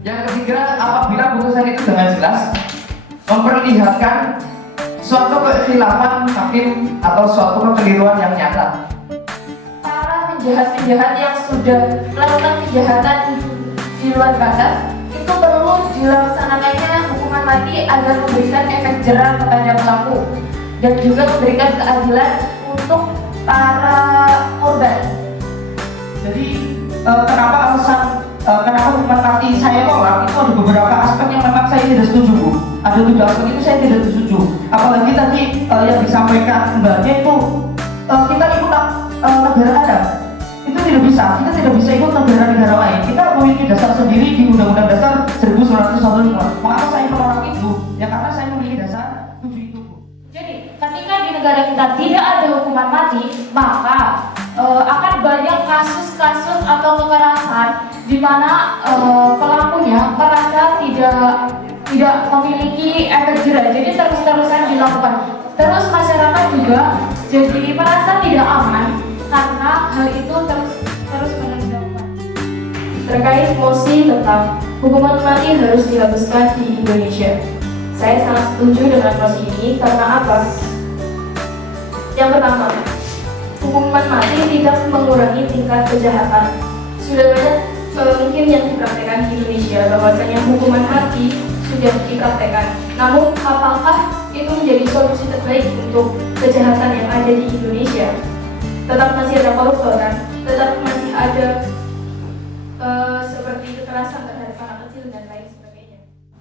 Yang ketiga, apabila putusan itu dengan jelas memperlihatkan suatu kekhilafan hakim atau suatu kekeliruan yang nyata. Para penjahat-penjahat yang sudah melakukan kejahatan di luar batas itu perlu dilaksanakannya hukuman mati agar memberikan efek jerah kepada pelaku dan juga memberikan keadilan untuk para korban. Jadi kenapa kenapa hukuman mati saya tolak itu ada beberapa aspek yang memang saya tidak setuju, Bu. Ada 7 aspek itu saya tidak setuju. Apalagi tadi yang disampaikan Mbaknya itu kita ikut negara Arab. Itu tidak bisa. Kita tidak bisa ikut negara-negara lain. Kita memiliki dasar sendiri di Undang-Undang Dasar 1945. Mengapa saya menolak itu? Ya karena saya memiliki dasar 7 itu, Bu. Jadi, ketika di negara kita tidak ada hukuman mati, maka akan banyak kasus-kasus atau kekerasan di mana pelakunya merasa tidak memiliki efek jerah, jadi terus-terusan dilakukan. Terus masyarakat juga jadi merasa tidak aman karena hal itu terus-menerus dilakukan. Terkait mosi tentang hukuman mati harus dihapuskan di Indonesia, saya sangat setuju dengan mosi ini karena apa? Yang pertama, hukuman mati tidak mengurangi tingkat kejahatan. Sudah banyak mungkin yang dipraktekkan di Indonesia bahwasanya hukuman mati sudah dipraktekkan. Namun apakah itu menjadi solusi terbaik untuk kejahatan yang ada di Indonesia? Tetap masih ada koruptor kan? Tetap masih ada seperti kekerasan terhadap anak kecil dan lain sebagainya.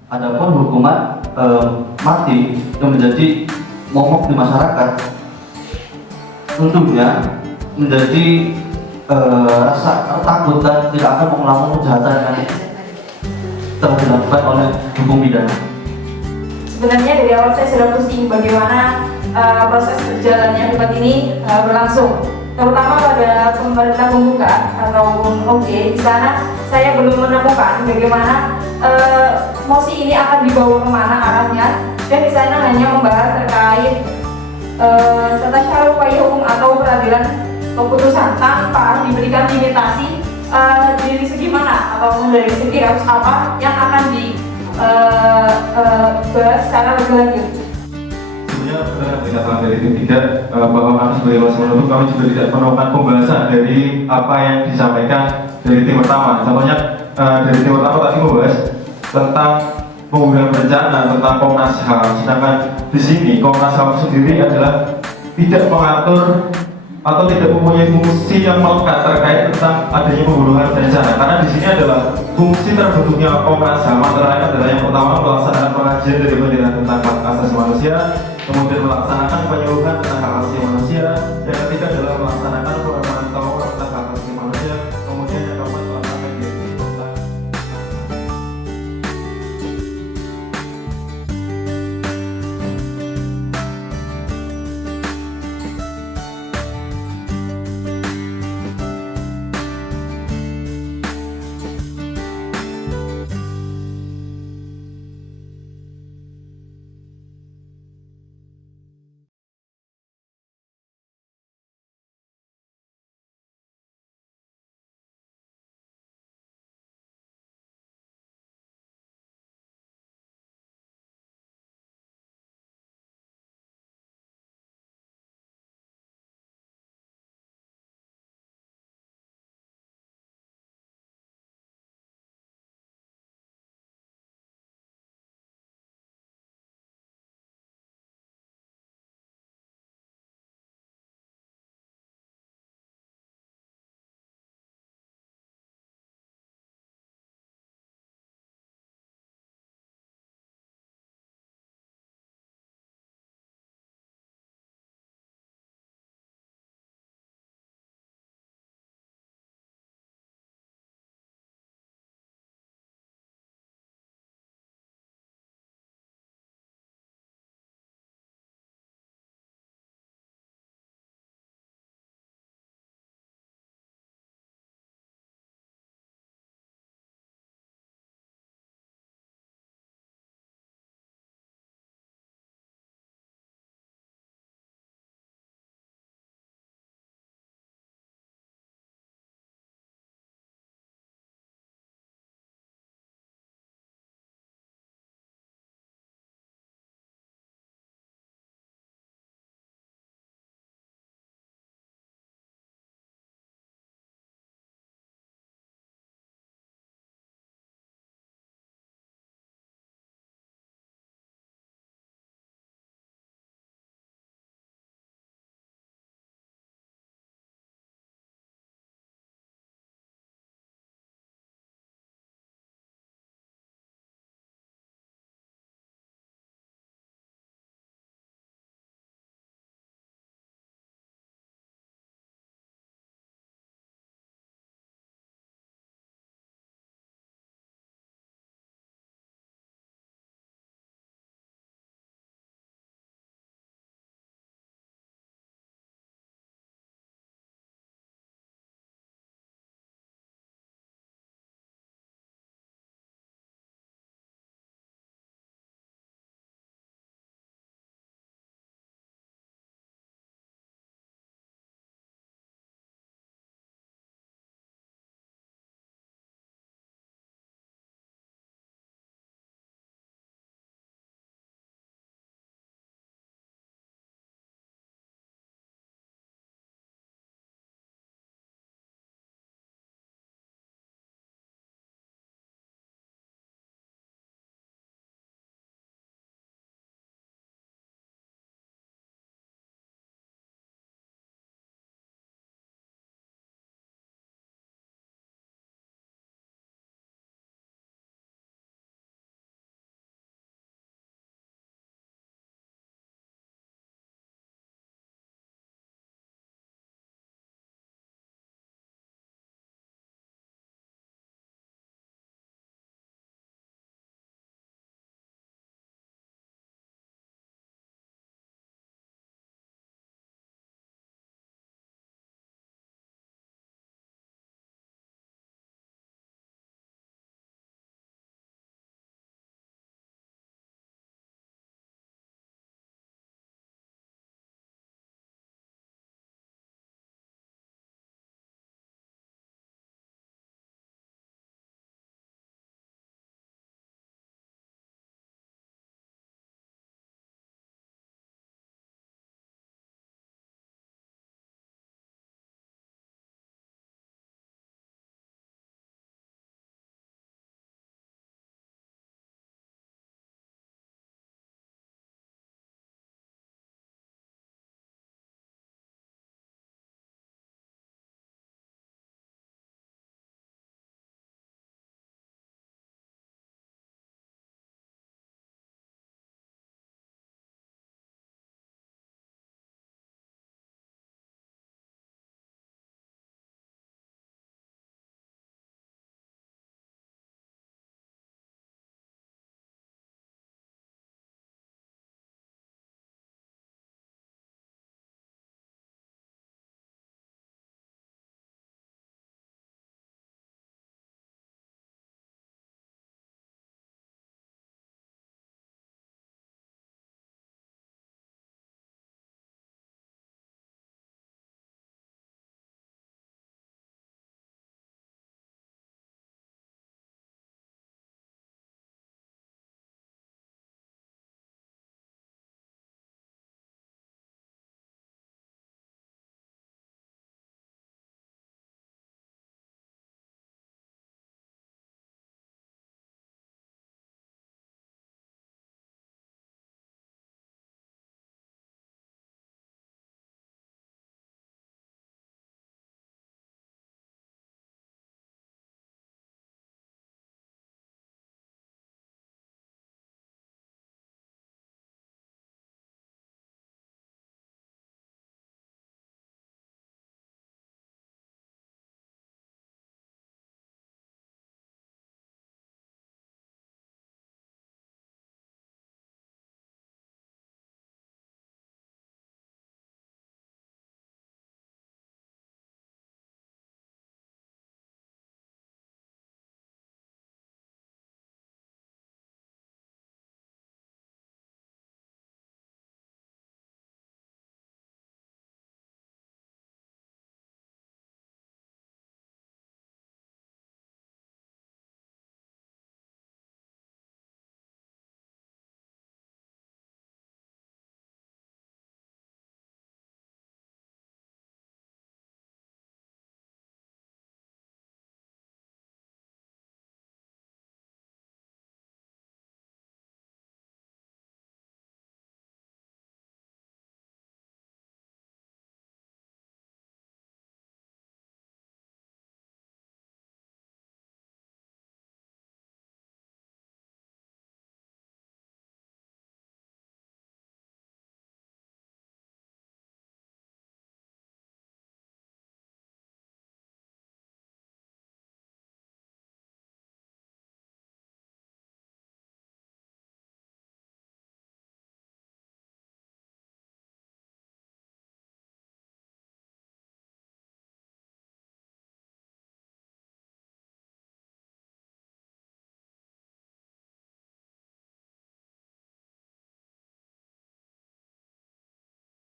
Adapun hukuman mati yang menjadi momok di masyarakat tentunya menjadi rasa takut dan tidak akan mengulangi kejahatan yang telah dilakukan oleh hukum pidana. Sebenarnya dari awal saya sudah pusing bagaimana proses berjalannya debat ini berlangsung, terutama pada pemerintah pembuka ataupun OG. Di sana saya belum menemukan bagaimana mosi ini akan dibawa kemana arahnya, dan di sana hanya membahas terkait tata cara upaya hukum atau peradilan keputusan tanpa diberikan limitasi dari segi mana ataupun dari segi harus apa yang akan dibahas secara lebih lanjut. Sebenarnya benar dikatakan dari tim 3 bahwa kami sebagai kuasa penuntut kami juga tidak menemukan pembahasan dari apa yang disampaikan dari tim pertama. Contohnya dari tim pertama tadi membahas tentang pembunuhan berencana, tentang Komnas HAM, sedangkan di sini Komnas HAM sendiri adalah tidak mengatur atau tidak mempunyai fungsi yang melekat terkait tentang adanya pembunuhan berencana. Karena di sini adalah fungsi terbentuknya Komnas HAM antara lain adalah yang pertama melaksanakan pengajian dari pendidikan tentang hak asasi manusia, kemudian melaksanakan penyuluhan tentang hak asasi manusia,